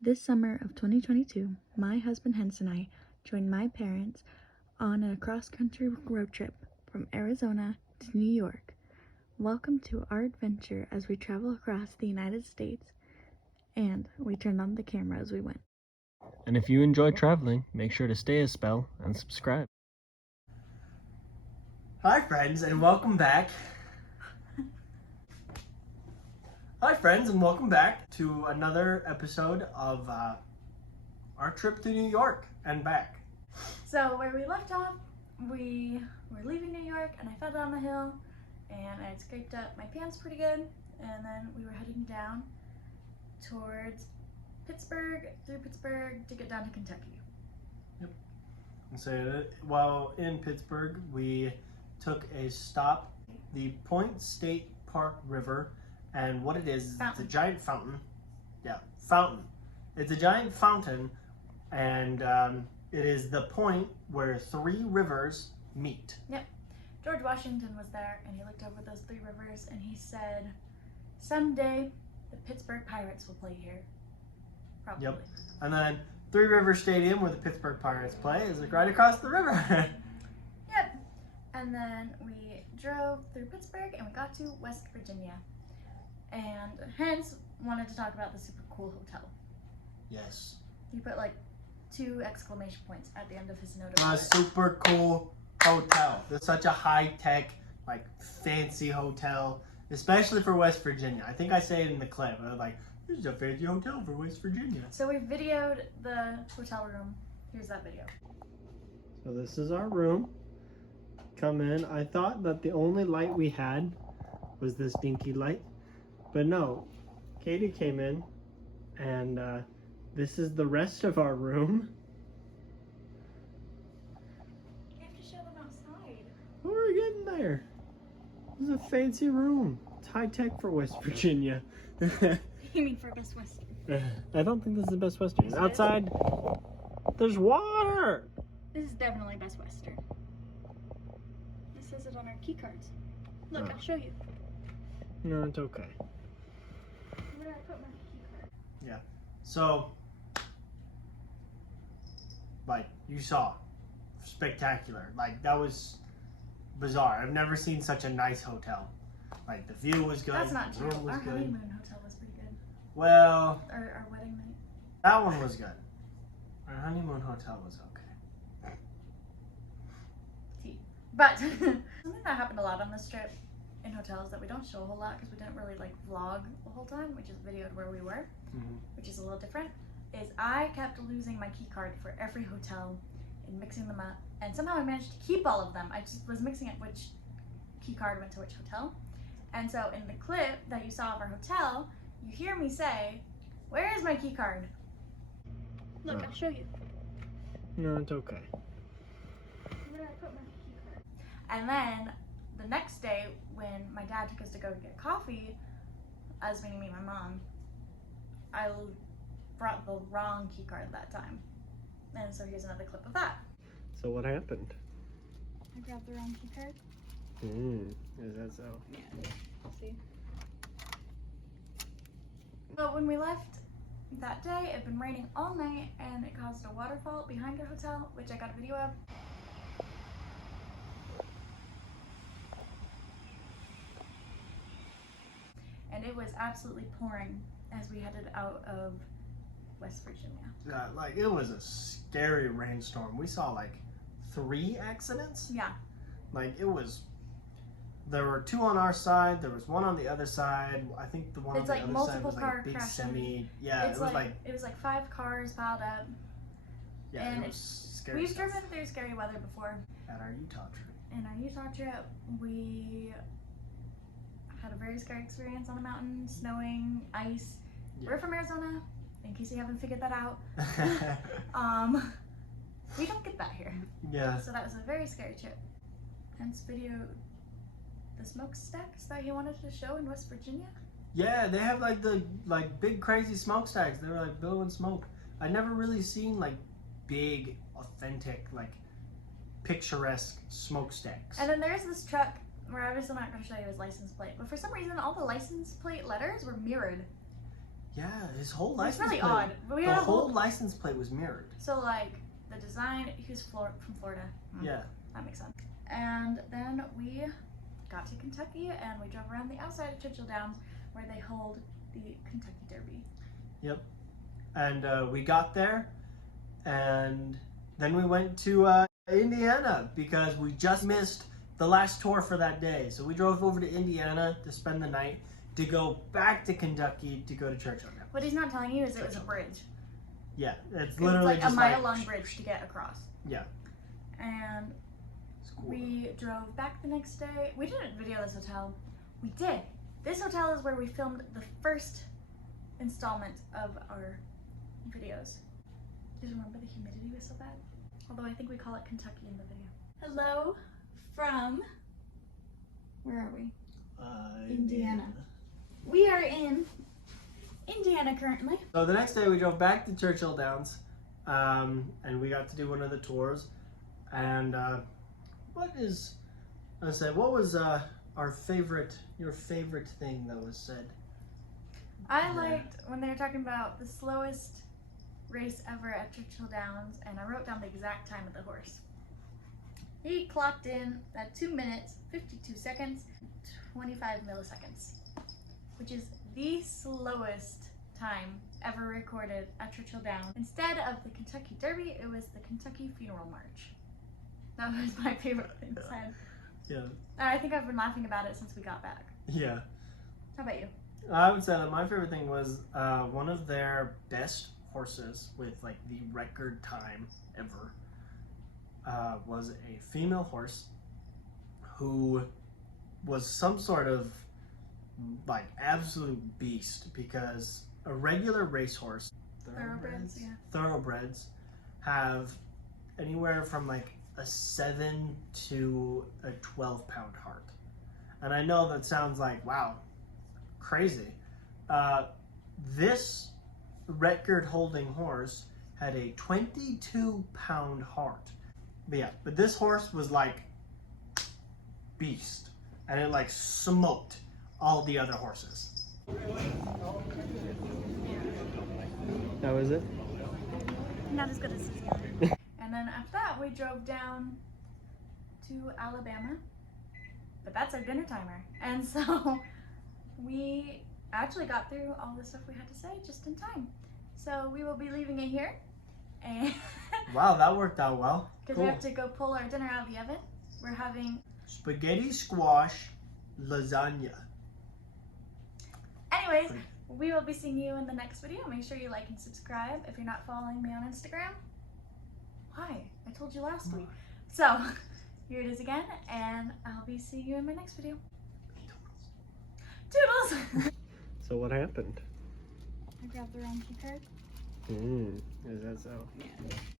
This summer of 2022, my husband Hens and I joined my parents on a cross-country road trip from Arizona to New York. Welcome to our adventure as we travel across the United States, and we turned on the camera as we went. And if you enjoy traveling, make sure to stay a spell and subscribe. Hi friends and welcome back. Hi friends and welcome back to another episode of our trip to New York and back. So where we left off, we were leaving New York and I fell down the hill and I had scraped up my pants pretty good, and then we were heading down towards Pittsburgh, through Pittsburgh to get down to Kentucky. Yep. And so while in Pittsburgh, we took a stop, the Point State Park River, and what it is, it's a giant fountain. Yeah, fountain. It's a giant fountain, and it is the point where three rivers meet. Yep. George Washington was there, and he looked over those three rivers, and he said, "Someday, the Pittsburgh Pirates will play here." Probably. Yep. And then Three River Stadium, where the Pittsburgh Pirates play, is like right across the river. Yep. And then we drove through Pittsburgh, and we got to West Virginia. And Hens wanted to talk about the super cool hotel. Yes. He put like 2 exclamation points at the end of his note A about it. super cool hotel. It's such a high-tech, like, fancy hotel, especially for West Virginia. I think I say it in the clip. I was like, this is a fancy hotel for West Virginia. So we videoed the hotel room. Here's that video. So this is our room. Come in. I thought that the only light we had was this dinky light. But no, Katie came in, and this is the rest of our room. You have to show them outside. Oh, we're getting there. This is a fancy room. It's high tech for West Virginia. You mean for Best Western? I don't think this is the Best Western. Outside, there's water. This is definitely Best Western. This says it on our key cards. Look, Oh. I'll show you. No, it's okay. Where did I put my key card? Yeah. So, like, you saw, spectacular. Like, that was bizarre. I've never seen such a nice hotel. Like, the view was good. That's not the true. room was Our good. honeymoon hotel was pretty good. Well, Our wedding night. that one was good. Our honeymoon hotel was okay. But something that happened a lot on this trip in hotels that we don't show a whole lot because we didn't really like vlog the whole time. We just videoed where we were, which is a little different, is I kept losing my key card for every hotel and mixing them up, and somehow I managed to keep all of them. I just was mixing up which key card went to which hotel. And so in the clip that you saw of our hotel, you hear me say, "Where is my key card?" Look, I'll show you. No, it's okay. Where did I put my key card? And then the next day, when my dad took us to go get coffee, as meaning me and my mom, I brought the wrong key card that time. And so here's another clip of that. So what happened? I grabbed the wrong key card. Is that so? Yeah, see? But when we left that day, it had been raining all night and it caused a waterfall behind our hotel, which I got a video of. And it was absolutely pouring as we headed out of West Virginia. Yeah, like, it was a scary rainstorm. We saw like 3 accidents. Yeah. Like, it was. There were 2 on our side. There was 1 on the other side. I think the one It's on the like other side multiple was like car a big crashes. semi. Yeah, It's it was like it was like 5 cars piled up. yeah, and it was scary. We've stuff. driven through scary weather before. At our Utah trip. In our Utah trip, we had a very scary experience on a mountain, snowing, ice. Yeah. We're from Arizona, in case you haven't figured that out. We don't get that here. Yeah. So that was a very scary trip. Hence videoed the smokestacks that he wanted to show in West Virginia. Yeah, they have like the big crazy smokestacks. They were like billowing smoke. I'd never really seen like big, authentic, like picturesque smokestacks. And then there's this truck where obviously I'm not going to show you his license plate, but for some reason all the license plate letters were mirrored. Yeah, his whole It's license really plate. odd. But we The had a whole license plate was mirrored. So like the design, he was from Florida. Yeah. That makes sense. And then we got to Kentucky and we drove around the outside of Churchill Downs where they hold the Kentucky Derby. Yep. And we got there, and then we went to Indiana because we just missed the last tour for that day. So we drove over to Indiana to spend the night, to go back to Kentucky to go to Churchill Downs. What he's not telling you is it was a bridge. Yeah, it's It's literally like just a mile-long bridge to get across. Yeah. And Cool. we drove back the next day. We didn't video this hotel. We did. This hotel is where we filmed the first installment of our videos. Just remember the humidity was so bad. Although I think we call it Kentucky in the video. Hello from, where are we? Indiana. We are in Indiana currently. So the next day we drove back to Churchill Downs, and we got to do one of the tours. And what was your favorite thing that was said? I liked when they were talking about the slowest race ever at Churchill Downs, and I wrote down the exact time of the horse. He clocked in at 2 minutes, 52 seconds, 25 milliseconds, which is the slowest time ever recorded at Churchill Downs. Instead of the Kentucky Derby, it was the Kentucky Funeral March. That was my favorite thing said. Yeah. I think I've been laughing about it since we got back. Yeah. How about you? I would say that my favorite thing was one of their best horses with like the record time ever was a female horse who was some sort of like absolute beast, because a regular racehorse, thoroughbreds have anywhere from like a 7 to a 12-pound heart. And I know that sounds like, wow, crazy. This record-holding horse had a 22-pound heart. But yeah, but this horse was like beast, and it like smoked all the other horses. That was it? Not as good as this. And then after that, we drove down to Alabama. But that's our dinner timer. And so we actually got through all the stuff we had to say just in time. So we will be leaving it here. And Wow, that worked out well. because Cool. we have to go pull our dinner out of the oven. We're having... Spaghetti squash lasagna. Anyways, we will be seeing you in the next video. Make sure you like and subscribe if you're not following me on Instagram. Why? I told you last week. So, here it is again, and I'll be seeing you in my next video. Toodles! So what happened? I grabbed the wrong key card. Is that so? Yeah.